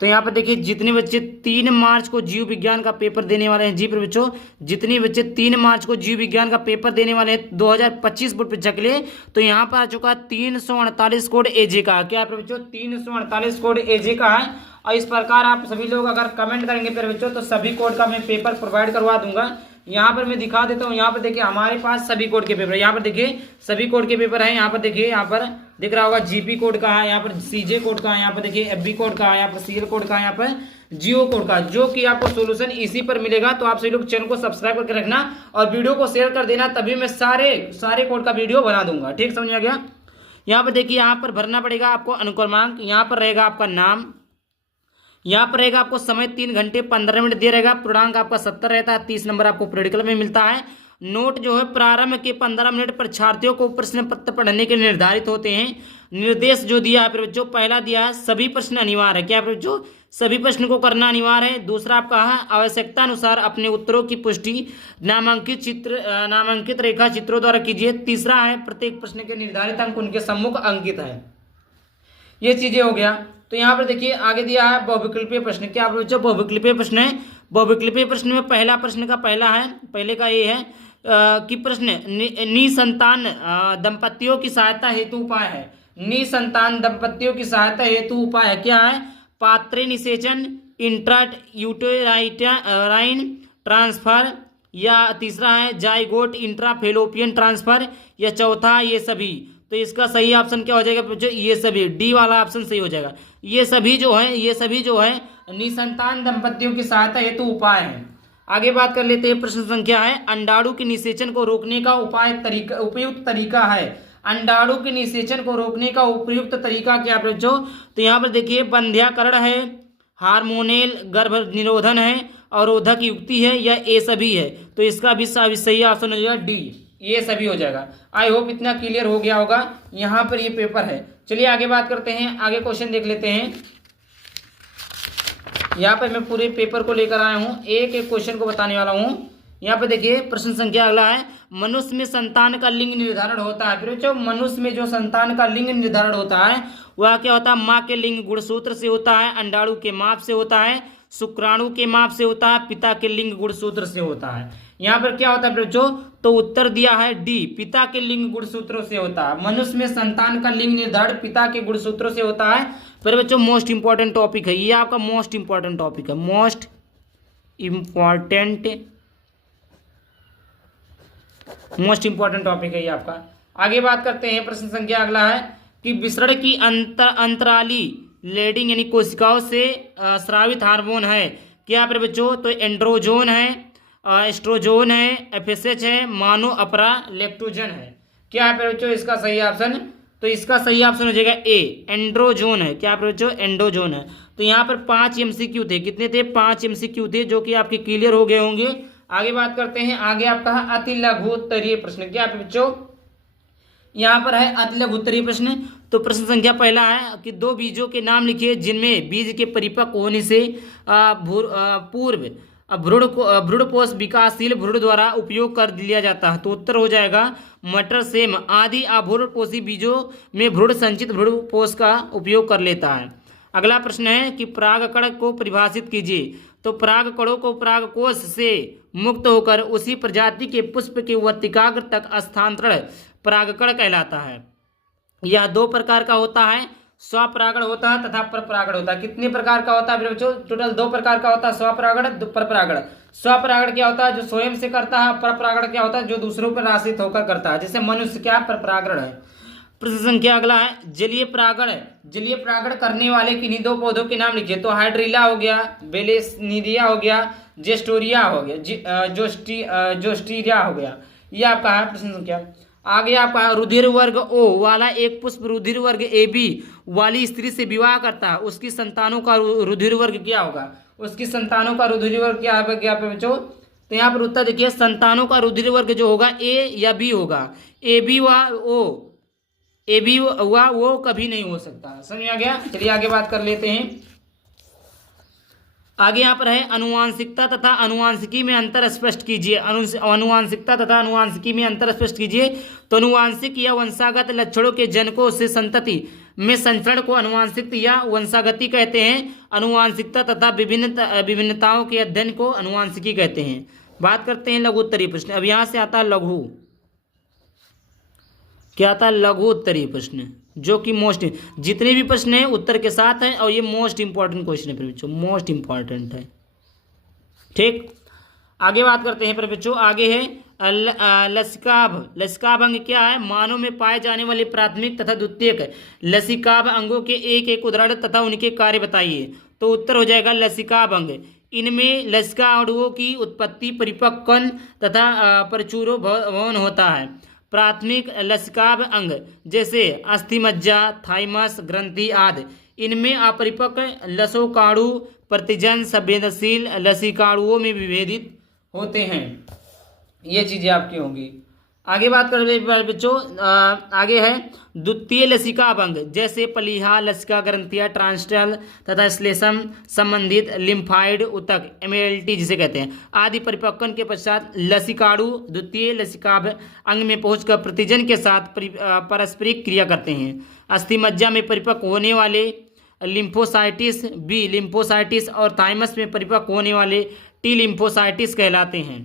तो यहाँ पर देखिए जितने बच्चे 3 मार्च को जीव विज्ञान का पेपर देने वाले हैं, जी पर बच्चों जितने बच्चे 3 मार्च को जीव विज्ञान का पेपर देने वाले हैं 2025 बोर्ड परीक्षा के लिए, तो यहाँ पर आ चुका 348 कोड एजे का। क्या है बच्चों? 348 कोड एजे का है। और इस प्रकार आप सभी लोग अगर कमेंट करेंगे फिर बच्चों तो सभी कोड का मैं पेपर प्रोवाइड करवा दूंगा। यहाँ पर मैं दिखा देता हूँ। यहाँ पर देखिए हमारे पास सभी कोड के पेपर, यहाँ पर देखिए सभी कोड के पेपर हैं। यहाँ पर देखिए, यहाँ पर दिख रहा होगा जीपी कोड का है, यहाँ पर सीजे कोड का है, यहाँ पर देखिए एफबी कोड का है, यहाँ पर सीएल कोड का है, यहाँ पर जियो कोड का, जो कि आपको सोल्यूशन इसी पर मिलेगा। तो आप सभी लोग चैनल को सब्सक्राइब करके रखना और वीडियो को शेयर कर देना, तभी मैं सारे कोड का वीडियो बना दूंगा। ठीक, समझ में आ गया? यहाँ पर देखिए, यहाँ पर भरना पड़ेगा आपको अनुक्रमांक, यहाँ पर रहेगा आपका नाम, यहाँ पर रहेगा आपको समय 3 घंटे 15 मिनट दिया रहेगा, पूर्णांक आपका 70 रहता है, 30 नंबर आपको प्रैक्टिकल में मिलता है। नोट जो है प्रारंभ के 15 मिनट परीक्षार्थियों को प्रश्न पत्र पढ़ने के निर्धारित होते हैं। निर्देश जो दिया है बच्चों, पहला दिया है सभी प्रश्न अनिवार्य है। क्या बच्चों? सभी प्रश्न को करना अनिवार्य है। दूसरा आपका है आवश्यकता अनुसार अपने उत्तरों की पुष्टि नामांकित रेखा चित्रों द्वारा कीजिए। तीसरा है प्रत्येक प्रश्न के निर्धारित अंक उनके सम्मुख अंकित है। ये चीजें हो गया। तो यहाँ पर देखिए आगे दिया है बहुविकल्पीय प्रश्न। क्या बच्चों? बहुविकल्पीय प्रश्न है। बहुविकल्पीय प्रश्न में पहला प्रश्न का पहला है, पहले का ये है कि प्रश्न निसंतान दंपतियों की सहायता हेतु उपाय है। निसंतान दंपतियों की सहायता हेतु उपाय है। क्या है? पात्रे निषेचन, इंट्रा यूटेराइन ट्रांसफर, या तीसरा है जाइगोट इंट्राफेलोपियन ट्रांसफर, या चौथा ये सभी। तो इसका सही ऑप्शन क्या हो जाएगा बच्चों? ये सभी, डी वाला ऑप्शन सही हो जाएगा। ये सभी जो है निसंतान दंपतियों की सहायता हेतु उपाय है। आगे बात कर लेते हैं। प्रश्न संख्या है अंडाणु के निषेचन को रोकने का उपयुक्त तरीका है। अंडाणु के निषेचन को रोकने का उपयुक्त तरीका क्या है बच्चों? तो यहाँ पर देखिए बंध्याकरण है, हार्मोनेल गर्भ निरोधन है, अवरोधक युक्ति है, या ए सभी है। तो इसका भी सही ऑप्शन हो जाएगा डी, ये सभी हो जाएगा। आई होप इतना क्लियर हो गया होगा। यहाँ पर ये पेपर है। चलिए आगे बात करते हैं, आगे क्वेश्चन देख लेते हैं। यहाँ पर मैं पूरे पेपर को लेकर आया हूँ, एक एक क्वेश्चन को बताने वाला हूँ। यहाँ पे देखिए प्रश्न संख्या अगला है, मनुष्य में संतान का लिंग निर्धारण होता है। फिर बच्चों मनुष्य में जो संतान का लिंग निर्धारण होता है वह क्या होता है? माँ के लिंग गुणसूत्र से होता है, अंडाणु के माप से होता है, शुक्राणु के माप से होता है, पिता के लिंग गुणसूत्र से होता है। यहाँ पर क्या होता है बच्चों? तो उत्तर दिया है डी, पिता के लिंग गुणसूत्रों से होता है। मनुष्य में संतान का लिंग निर्धारण पिता के गुणसूत्रों से होता है। फिर बच्चों मोस्ट इंपॉर्टेंट टॉपिक है ये, आपका मोस्ट इंपॉर्टेंट टॉपिक है, मोस्ट इंपॉर्टेंट टॉपिक है ये आपका। आगे बात करते हैं। प्रश्न संख्या अगला है कि विसरण की अंतराली लेडिंग यानी कोशिकाओं से स्रावित हार्मोन है। क्या पर बच्चों? तो एंड्रोजोन है, एस्ट्रोजोन है, एफएसएच है, मानो अपरा लेक्टोजन है। क्या है बच्चों इसका सही ऑप्शन? तो इसका सही ऑप्शन हो जाएगा ए, एंड्रोजोन है। क्या बच्चों? एंड्रोजोन है। तो यहाँ पर 5 एमसीक्यू थे। कितने थे? 5 एमसीक्यू थे, जो कि आपके क्लियर हो गए होंगे। आगे बात करते हैं। आगे आपका है अति लघु उत्तरीय प्रश्न। क्या बच्चों? यहाँ पर है अति लघु उत्तरीय प्रश्न। तो प्रश्न संख्या पहला है कि 2 बीजों के नाम लिखिए जिनमें बीज के परिपक्व होने से पूर्व भ्रूणपोष विकासशील भ्रूण द्वारा उपयोग कर लिया जाता है। तो उत्तर हो जाएगा मटर, सेम आदि अभ्रूणपोषी बीजों में भ्रूण संचित भ्रूणपोष का उपयोग कर लेता है। अगला प्रश्न है कि परागकण को परिभाषित कीजिए। तो परागकणों को परागकोश से मुक्त होकर उसी प्रजाति के पुष्प के वर्तिकाग्र तक स्थानांतरण परागकण कहलाता है। यह 2 प्रकार का होता है, स्वपरागण होता है तथा परपरागण होता है। कितने प्रकार का होता है बच्चों? टोटल 2 प्रकार का होता है, स्वपरागण, परपरागण। स्वपरागण क्या होता है? जो स्वयं से करता है। परपरागण क्या होता है? जो दूसरों पर आश्रित होकर करता है, जैसे मनुष्य क्या परपरागण है। प्रश्न संख्या अगला है जलीय परागण। जलीय परागण करने वाले किन्हीं 2 पौधों के नाम लिखिए। तो हाइड्रिला हो गया, बेलेस्निडिया हो गया, जेस्टोरिया हो गया, जोस्टीरिया हो गया। ये आपका है प्रश्न संख्या। आगे आपका रुधिर वर्ग ओ वाला एक पुष्प रुधिर वर्ग ए बी वाली स्त्री से विवाह करता है, उसकी संतानों का रुधिर वर्ग क्या होगा? उसकी संतानों का रुधिर वर्ग क्या होगा बच्चों? तो यहाँ पर उत्तर देखिए संतानों का रुधिर वर्ग जो होगा ए या बी होगा। ए बी व ओ, ए बी हुआ वो कभी नहीं हो सकता। समझ आ गया? चलिए आगे बात कर लेते हैं। आगे यहाँ पर है अनुवांशिकता तथा अनुवांशिकी में अंतर स्पष्ट कीजिए। अनुवांशिकता तथा अनुवांशिकी में अंतर स्पष्ट कीजिए। तो अनुवांशिक या वंशागत लक्षणों के जनकों से संतति में संचरण को अनुवांशिक या वंशागति कहते हैं। अनुवांशिकता तथा विभिन्नताओं के अध्ययन को अनुवांशिकी कहते हैं। बात करते हैं लघु उत्तरीय प्रश्न। अब यहाँ से आता है लघु, क्या आता है? लघु उत्तरीय प्रश्न, जो कि मोस्ट, जितने भी प्रश्न हैं उत्तर के साथ हैं और ये मोस्ट इंपॉर्टेंट क्वेश्चन है फिर बच्चों, मोस्ट इंपॉर्टेंट है। ठीक, आगे बात करते हैं फिर बच्चों। आगे है लसिकाभ। लसिकाभ अंग क्या है? मानव में पाए जाने वाले प्राथमिक तथा द्वितीयक लसिकाभ अंगों के एक एक उदाहरण तथा उनके कार्य बताइए। तो उत्तर हो जाएगा लसिकाभ अंग। इनमें लसिका अणुओं की उत्पत्ति परिपक्व कण तथा परचूरो भवन होता है। प्राथमिक लसिकाभ अंग जैसे अस्थिमज्जा, थाइमस, ग्रंथि आदि। इनमें अपरिपक्व लसोकाणु प्रतिजन संवेदनशील लसिकाणुओं में विभेदित होते हैं। ये चीजें आपकी होंगी। आगे बात कर रहे बच्चों, आगे है द्वितीय लसिका अंग जैसे पलीहा, लसिका ग्रंथिया, ट्रांस्टल तथा श्लेष्म संबंधित लिम्फाइड उतक एमएलटी जिसे कहते हैं आदि परिपक्वन के पश्चात लसिकाणु द्वितीय लसिकाभ अंग में पहुंचकर प्रतिजन के साथ पारस्परिक क्रिया करते हैं। अस्थिमज्जा में परिपक्व होने वाले लिम्फोसाइटिस बी लिम्फोसाइटिस और थाइमस में परिपक्व होने वाले टी लिम्फोसाइटिस कहलाते हैं।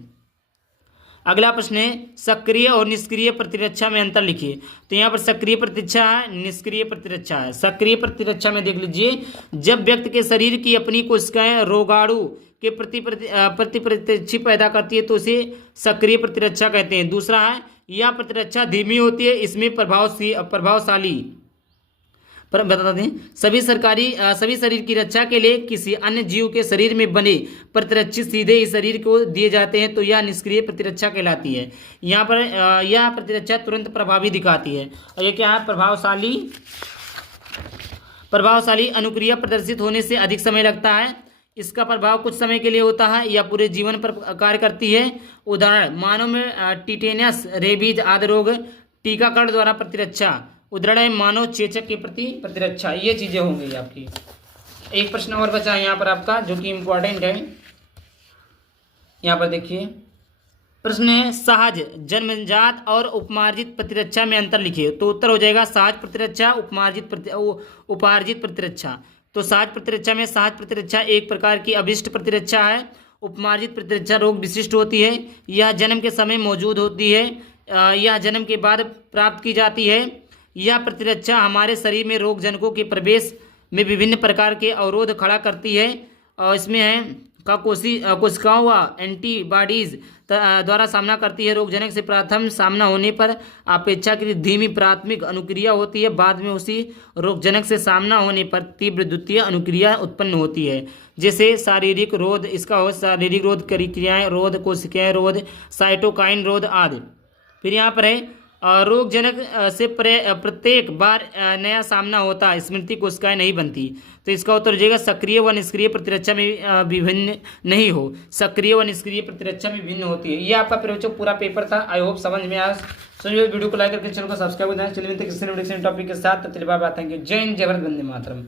अगला प्रश्न है सक्रिय और निष्क्रिय प्रतिरक्षा में अंतर लिखिए। तो यहाँ पर सक्रिय प्रतिरक्षा है, निष्क्रिय प्रतिरक्षा है। सक्रिय प्रतिरक्षा में देख लीजिए, जब व्यक्ति के शरीर की अपनी कोशिकाएं रोगाणु के प्रति प्रतिरक्षा पैदा करती है तो उसे सक्रिय प्रतिरक्षा कहते हैं। दूसरा है यह प्रतिरक्षा धीमी होती है, इसमें प्रभावशाली बता दें सभी शरीर की रक्षा के लिए किसी अन्य जीव के शरीर में बने प्रतिरक्षी सीधे ही शरीर को दिए जाते हैं तो यह निष्क्रिय प्रतिरक्षा कहलाती है। यहाँ पर यह प्रतिरक्षा तुरंत प्रभावी दिखाती है। और ये क्या है? प्रभावशाली अनुक्रिया प्रदर्शित होने से अधिक समय लगता है। इसका प्रभाव कुछ समय के लिए होता है या पूरे जीवन पर कार्य करती है। उदाहरण मानव में टिटेनस, रेबीज आदि रोग टीकाकरण द्वारा प्रतिरक्षा। उदाहरण है मानव चेचक के प्रति प्रतिरक्षा। ये चीजें होंगी आपकी। एक प्रश्न और बचा है यहाँ पर आपका जो कि इम्पोर्टेंट है। यहाँ पर देखिए प्रश्न है सहज, जन्मजात और उपमार्जित प्रतिरक्षा में अंतर लिखिए। तो उत्तर हो जाएगा सहज प्रतिरक्षा, उपार्जित प्रतिरक्षा। तो सहज प्रतिरक्षा में सहज प्रतिरक्षा एक प्रकार की अभिष्ट प्रतिरक्षा है। उपमार्जित प्रतिरक्षा रोग विशिष्ट होती है। यह जन्म के समय मौजूद होती है, यह जन्म के बाद प्राप्त की जाती है। यह प्रतिरक्षा हमारे शरीर में रोग जनकों के प्रवेश में विभिन्न प्रकार के अवरोध खड़ा करती है। और इसमें है कोशिकाओं व एंटीबॉडीज द्वारा सामना करती है। रोगजनक से प्रथम सामना होने पर अपेक्षाकृत धीमी प्राथमिक अनुक्रिया होती है, बाद में उसी रोगजनक से सामना होने पर तीव्र द्वितीय अनुक्रिया उत्पन्न होती है। जैसे शारीरिक रोध, इसका हो शारीरिक रोध, क्रियाएं रोध, कोशिकाएं रोध, साइटोकाइन रोध आदि। फिर यहाँ पर है रोगजनक से प्रत्येक बार नया सामना होता है, स्मृति कोशिकाएं नहीं बनती। तो इसका उत्तर हो जाएगा सक्रिय व निष्क्रिय प्रतिरक्षा में विभिन्न नहीं हो, सक्रिय व निष्क्रिय प्रतिरक्षा में भिन्न होती है। ये आपका पूरा पेपर था। आई होप समझ में आया। समझिए वीडियो को लाइक करके चैनल को सब्सक्राइब कर देना। चलिए किसी टॉपिक के साथ तब तक बात। Thank you. जय हिंद, जय भारत, वंदे मातरम।